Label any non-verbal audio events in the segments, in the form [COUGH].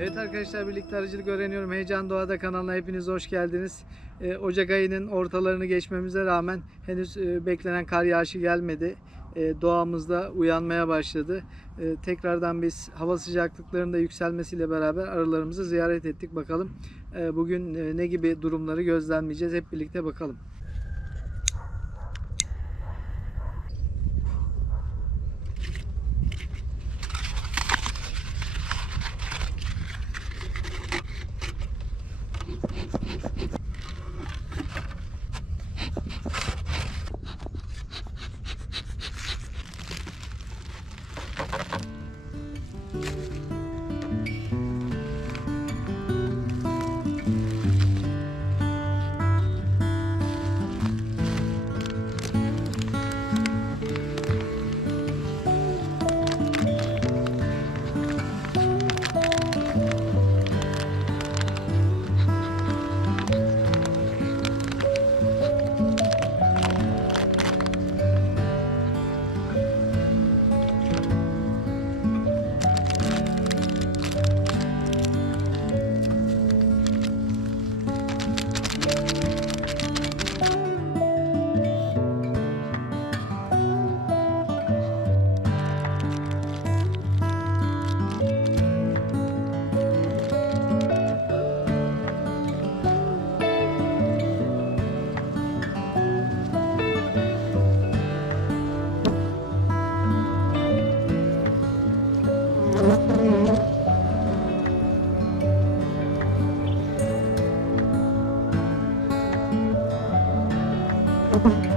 Evet arkadaşlar birlikte arıcılık öğreniyorum. Heyecan Doğada kanalına hepiniz hoş geldiniz. Ee, Ocak ayının ortalarını geçmemize rağmen henüz e, beklenen kar yağışı gelmedi. Ee, doğamızda uyanmaya başladı. Ee, tekrardan biz hava sıcaklıklarının da yükselmesiyle beraber arılarımızı ziyaret ettik. Bakalım e, bugün e, ne gibi durumları gözlemleyeceğiz. Hep birlikte bakalım. 감사합니다. [LAUGHS]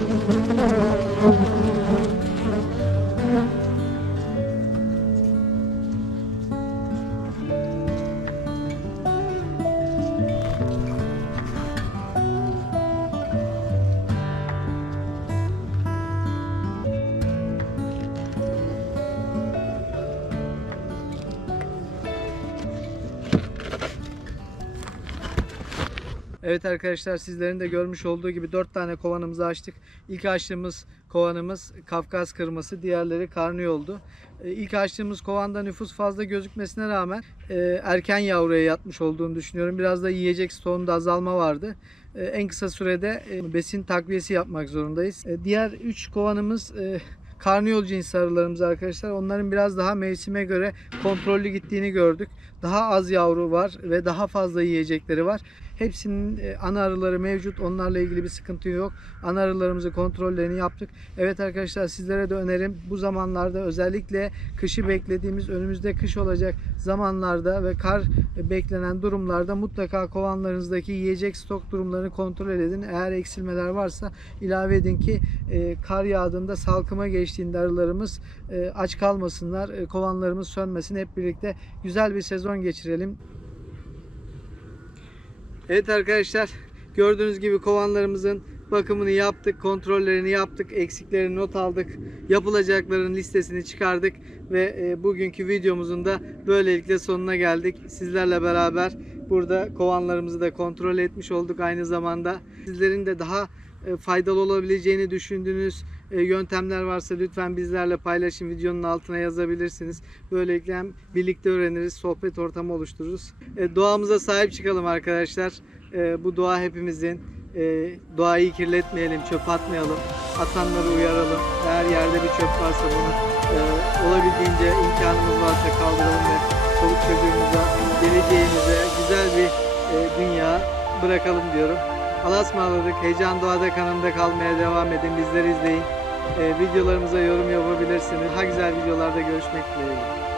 Thank you. Evet arkadaşlar sizlerin de görmüş olduğu gibi 4 tane kovanımızı açtık. İlk açtığımız kovanımız Kafkas kırması, diğerleri karnıyoldu. Ee, İlk açtığımız kovanda nüfus fazla gözükmesine rağmen e, erken yavruya yatmış olduğunu düşünüyorum. Biraz da yiyecek stoğunda azalma vardı. E, En kısa sürede e, besin takviyesi yapmak zorundayız. E, Diğer 3 kovanımız e, karnıyol cins arılarımız arkadaşlar. Onların biraz daha mevsime göre kontrollü gittiğini gördük. Daha az yavru var ve daha fazla yiyecekleri var. Hepsinin e, ana arıları mevcut. Onlarla ilgili bir sıkıntı yok. Ana arılarımızı kontrollerini yaptık. Evet arkadaşlar sizlere de önerim bu zamanlarda özellikle kışı beklediğimiz önümüzde kış olacak zamanlarda ve kar beklenen durumlarda mutlaka kovanlarınızdaki yiyecek stok durumlarını kontrol edin. Eğer eksilmeler varsa ilave edin ki e, kar yağdığında salkıma geçtiğinde arılarımız e, aç kalmasınlar. E, kovanlarımız sönmesin. Hep birlikte güzel bir sezon geçirelim. Evet arkadaşlar gördüğünüz gibi kovanlarımızın bakımını yaptık, kontrollerini yaptık, eksiklerini not aldık, yapılacakların listesini çıkardık ve e, bugünkü videomuzun da böylelikle sonuna geldik. Sizlerle beraber burada kovanlarımızı da kontrol etmiş olduk aynı zamanda. Sizlerin de daha e, faydalı olabileceğini düşündüğünüz yöntemler varsa lütfen bizlerle paylaşın. Videonun altına yazabilirsiniz. Böylelikle hem birlikte öğreniriz, sohbet ortamı oluştururuz. E, Doğamıza sahip çıkalım arkadaşlar. E, Bu doğa hepimizin. E, Doğayı kirletmeyelim, çöp atmayalım. Atanları uyaralım. Eğer yerde bir çöp varsa bunu e, olabildiğince imkanımız varsa kaldıralım ve çoluk çocuğumuza, geleceğimize güzel bir e, dünya bırakalım diyorum. Allah'a ısmarladık. Heyecan Doğada kanalında kalmaya devam edin. Bizleri izleyin. Ee, videolarımıza yorum yapabilirsiniz. Daha güzel videolarda görüşmek dileğiyle.